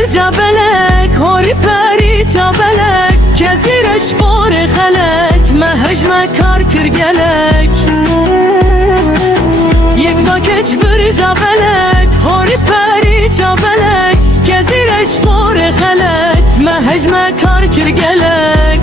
بر جبلک هاری پری چابلک که زیرش بار خلک مهجم کار کرگلک یک دا کچ بر جبلک هاری پری چابلک که زیرش بار خلک مهجم کار کرگلک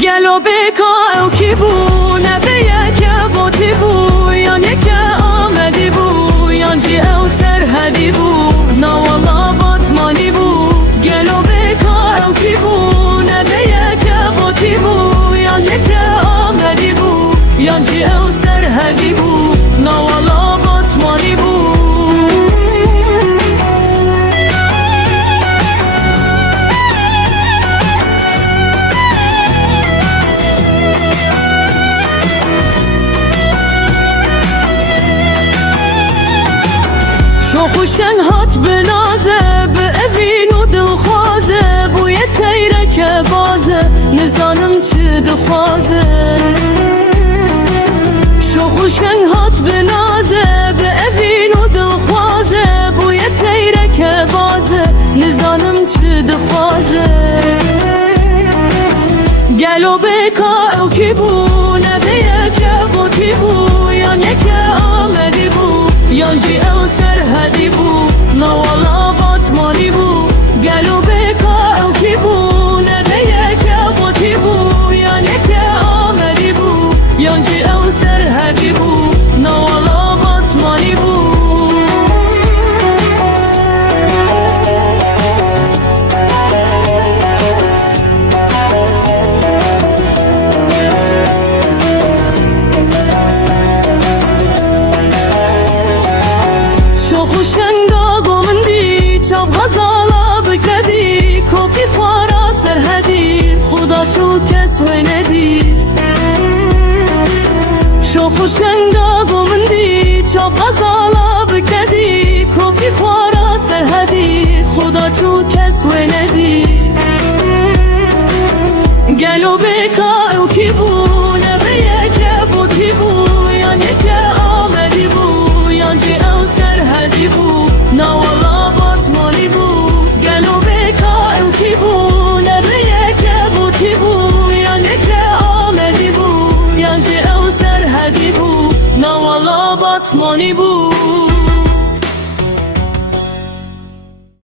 گلو بکا او کی بو نبه یک باتی بو یان یک آمدی بو یان جی او سرحدی بو نوالا باتمانی بو گلو بکا او کی بو نبه یک باتی بو یان یک آمدی بو یان جی او سرحدی بو نوالا باتمانی بو خوشنگ هات بنازه به اوین و دلخوازه بوی تیرک بازه نزانم چه دخوازه شو خوشنگ هات بنازه به اوین و دلخوازه بوی تیرک بازه نزانم چه دخوازه گلو بکا او کی بو نبه یک بوتی بو یان یک آمدی بو یان جی او سرحدی بو نوالا باتمانی بو گلو بکا او کی بو نبه یک بوتی بو یان یک آمدی بو یان جی او سرحدی بو نوالا باتمانی بو خوشنگا گمندی چاو غزالا بکدی کوفی فارا سرحدی خدا چو کس و ندی شو خوشنگا گمندی چاو غزالا بکدی کوفی فارا سرحدی خدا چو کس و ندی گلو بکا او کی بو نبه یک بوتی بو یان یک آمدی بو یان جی او سرحدی بو نوالا باتمانی بو گلو بکا او کی بو نبه یک بوتی بو یان یک آمدی بو یان جی او سرحدی بو نوالا باتمانی بو